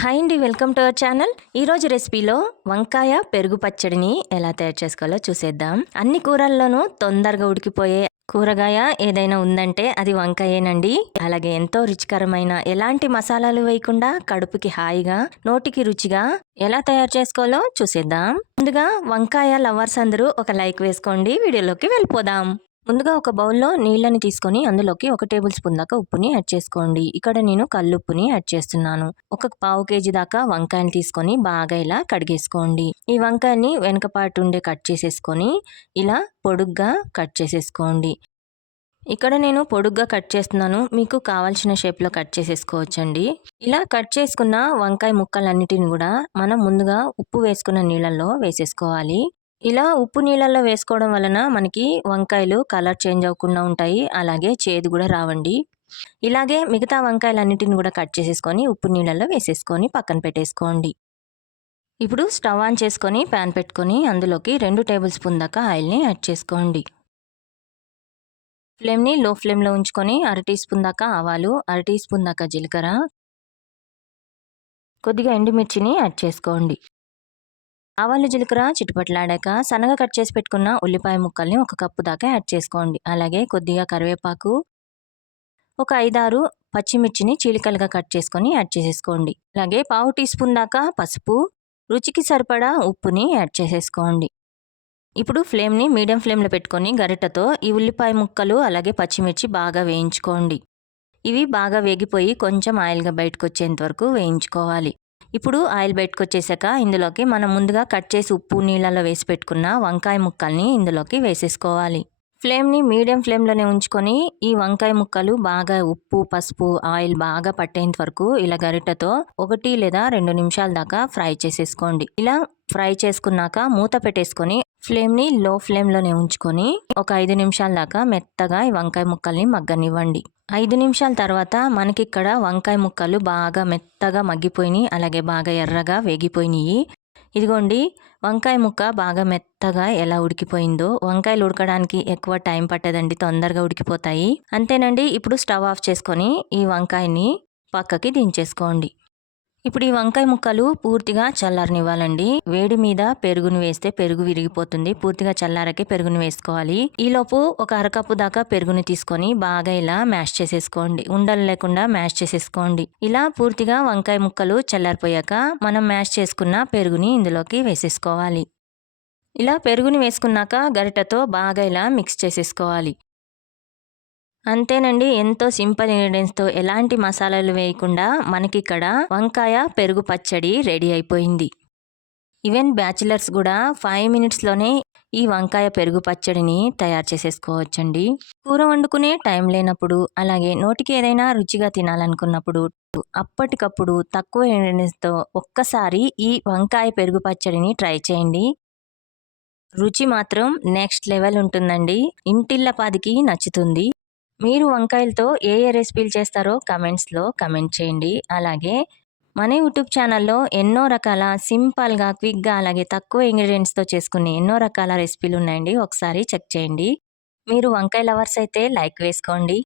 Hi అండి, welcome to our channel. ఈరోజు రెసిపీలో వంకాయ పెరుగు పచ్చడిని ఎలా తయారు చేసుకోవాలో చూసేద్దాం. అన్ని కూరల్లోనూ తొందరగా ఉడికిపోయే కూరగాయ ఏదైనా ఉందంటే అది వంకాయేనండి. అలాగే ఎంతో రుచికరమైన, ఎలాంటి మసాలాలు వేయకుండా కడుపుకి హాయిగా, నోటికి రుచిగా ఎలా తయారు చేసుకోవాలో చూసేద్దాం. ముందుగా వంకాయ లవర్స్ అందరూ ఒక లైక్ వేసుకోండి. వీడియోలోకి వెళ్ళిపోదాం. ముందుగా ఒక బౌల్లో నీళ్ళని తీసుకొని అందులోకి 1 టేబుల్ స్పూన్ దాకా ఉప్పుని యాడ్ చేసుకోండి. ఇక్కడ నేను కల్లుప్పుని యాడ్ చేస్తున్నాను. ఒక పావు కేజీ దాకా వంకాయలు తీసుకొని బాగా ఇలా కడిగేసుకోండి. ఈ వంకాయని వెనక పార్ట్ ఉండే కట్ చేసేసుకొని ఇలా పొడుగ్గా కట్ చేసేసుకోండి. ఇక్కడ నేను పొడుగ్గా కట్ చేస్తున్నాను. మీకు కావాల్సిన షేప్లో కట్ చేసేసుకోవచ్చండి. ఇలా కట్ చేసుకున్న వంకాయ ముక్కలన్నిటిని కూడా మనం ముందుగా ఉప్పు వేసుకున్న నీళ్ళల్లో వేసేసుకోవాలి. ఇలా ఉప్పు నీళ్ళల్లో వేసుకోవడం వలన మనకి వంకాయలు కలర్ చేంజ్ అవ్వకుండా ఉంటాయి. అలాగే చేదు కూడా రావండి. ఇలాగే మిగతా వంకాయలన్నిటిని కూడా కట్ చేసేసుకొని ఉప్పు నీళ్ళల్లో వేసేసుకొని పక్కన పెట్టేసుకోండి. ఇప్పుడు స్టవ్ ఆన్ చేసుకొని ప్యాన్ పెట్టుకొని అందులోకి 2 టేబుల్ స్పూన్ దాకా ఆయిల్ని యాడ్ చేసుకోండి. ఫ్లేమ్ని లో ఫ్లేమ్లో ఉంచుకొని 1/2 టీ స్పూన్ దాకా ఆవాలు, 1/2 టీ స్పూన్ దాకా జీలకర్ర, కొద్దిగా ఎండుమిర్చిని యాడ్ చేసుకోండి. ఆవాలు జీలకర్ర చిటపట్లాడాక సన్నగా కట్ చేసి పెట్టుకున్న ఉల్లిపాయ ముక్కల్ని 1 కప్పు దాకా యాడ్ చేసుకోండి. అలాగే కొద్దిగా కరివేపాకు, ఒక 5-6 పచ్చిమిర్చిని చీలికలుగా కట్ చేసుకొని యాడ్ చేసేసుకోండి. అలాగే పావు టీ స్పూన్ దాకా పసుపు, రుచికి సరిపడా ఉప్పుని యాడ్ చేసేసుకోండి. ఇప్పుడు ఫ్లేమ్ని మీడియం ఫ్లేమ్లో పెట్టుకొని గరిటెతో ఈ ఉల్లిపాయ ముక్కలు అలాగే పచ్చిమిర్చి బాగా వేయించుకోండి. ఇవి బాగా వేగిపోయి కొంచెం ఆయిల్గా బయటకు వచ్చేంత వరకు వేయించుకోవాలి. ఇప్పుడు ఆయిల్ బయటకు వచ్చేసాక ఇందులోకి మనం ముందుగా కట్ చేసి ఉప్పు నీళ్ళలో వేసి పెట్టుకున్న వంకాయ ముక్కల్ని ఇందులోకి వేసేసుకోవాలి. ఫ్లేమ్ని మీడియం ఫ్లేమ్లోనే ఉంచుకొని ఈ వంకాయ ముక్కలు బాగా ఉప్పు, పసుపు, ఆయిల్ బాగా పట్టేంత వరకు ఇలా గరిటెతో 1 లేదా 2 నిమిషాల దాకా ఫ్రై చేసేసుకోండి. ఇలా ఫ్రై చేసుకున్నాక మూత పెట్టేసుకొని ఫ్లేమ్ని లో ఫ్లేమ్లోనే ఉంచుకొని ఒక 5 నిమిషాల దాకా మెత్తగా ఈ వంకాయ ముక్కల్ని మగ్గనివ్వండి. 5 నిమిషాల తర్వాత మనకిక్కడ వంకాయ ముక్కలు బాగా మెత్తగా మగ్గిపోయినాయి, అలాగే బాగా ఎర్రగా వేగిపోయినాయి. ఇదిగోండి, వంకాయ ముక్క బాగా మెత్తగా ఎలా ఉడికిపోయిందో. వంకాయలు ఉడకడానికి ఎక్కువ టైం పట్టదండి, తొందరగా ఉడికిపోతాయి. అంతేనండి. ఇప్పుడు స్టవ్ ఆఫ్ చేసుకొని ఈ వంకాయని పక్కకి దించేసుకోండి. ఇప్పుడు ఈ వంకాయ ముక్కలు పూర్తిగా చల్లారనివ్వాలండి. వేడి మీద పెరుగుని వేస్తే పెరుగు విరిగిపోతుంది. పూర్తిగా చల్లారకే పెరుగుని వేసుకోవాలి. ఈలోపు ఒక 1/2 కప్పు దాకా పెరుగుని తీసుకొని బాగా ఇలా మ్యాష్ చేసేసుకోండి. ఉండలు లేకుండా మ్యాష్ చేసేసుకోండి. ఇలా పూర్తిగా వంకాయ ముక్కలు చల్లారిపోయాక మనం మ్యాష్ చేసుకున్న పెరుగుని ఇందులోకి వేసేసుకోవాలి. ఇలా పెరుగుని వేసుకున్నాక గరిటెతో బాగా ఇలా మిక్స్ చేసేసుకోవాలి. అంతేనండి. ఎంతో సింపుల్ ఇంగ్రీడియంట్స్తో ఎలాంటి మసాలాలు వేయకుండా మనకిక్కడ వంకాయ పెరుగు పచ్చడి రెడీ అయిపోయింది. ఈవెన్ బ్యాచిలర్స్ కూడా 5 మినిట్స్లోనే ఈ వంకాయ పెరుగు పచ్చడిని తయారు చేసేసుకోవచ్చండి. కూర వండుకునే టైం లేనప్పుడు, అలాగే నోటికి ఏదైనా రుచిగా తినాలనుకున్నప్పుడు అప్పటికప్పుడు తక్కువ ఇంగ్రీడియంట్స్తో ఒక్కసారి ఈ వంకాయ పెరుగు పచ్చడిని ట్రై చేయండి. రుచి మాత్రం నెక్స్ట్ లెవెల్ ఉంటుందండి. ఇంటిల్లపాదికి నచ్చుతుంది. మీరు వంకాయలతో ఏ రెసిపీలు చేస్తారో కమెంట్స్లో కమెంట్ చేయండి. అలాగే మన యూట్యూబ్ ఛానల్లో ఎన్నో రకాల సింపుల్గా, క్విక్గా, అలాగే తక్కువ ఇంగ్రీడియంట్స్తో చేసుకునే ఎన్నో రకాల రెసిపీలు ఉన్నాయండి. ఒకసారి చెక్ చేయండి. మీరు వంకాయ లవర్స్ అయితే లైక్ వేసుకోండి.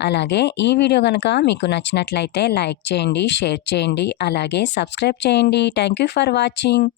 అలాగే ఈ వీడియో కనుక మీకు నచ్చినట్లయితే లైక్ చేయండి, షేర్ చేయండి, అలాగే సబ్స్క్రైబ్ చేయండి. Thank you for watching.